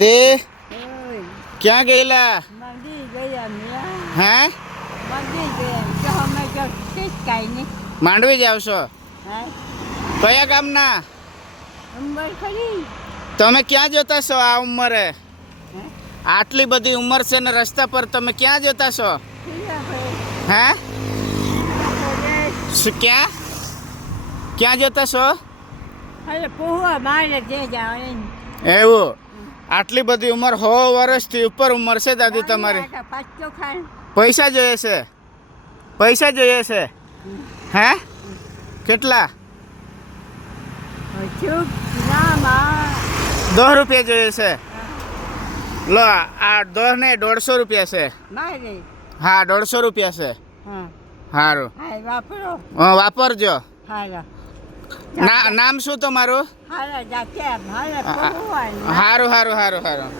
તે ઓય ક્યાં ગયેલા? મંદી ગયા મિયા હે મંદી ગયા તો અમે તો શીખ કાંઈ નહીં માંડવી જાવ છો? હે કયા ગામના? ઉંમર ખરી તમે ક્યાં જતા છો આ ઉંમરે? હે આટલી બધી ઉંમર છે ને રસ્તા પર તમે ક્યાં જતા છો? ક્યાં ભાઈ હે કોલેજ શું ક્યાં ક્યાં જતા છો? અરે પોહવા મારે જે જાવ એવું આટલી બધી ઉંમર 100 વર્ષથી ઉપર ઉંમર છે દાદી તમારી. પાછો ખાય પૈસા જોઈએ છે? પૈસા જોઈએ છે? હે કેટલા? ચૂપ નામાં 10 રૂપિયા જોઈએ છે? લો આ 10 ને 150 રૂપિયા છે. મારે હા 150 રૂપિયા છે. હા સારું હા વાપરો વાપરજો. હારા નામ શું તમારું? હારા જાતે હારા પોહવા સારું સારું સારું સારું.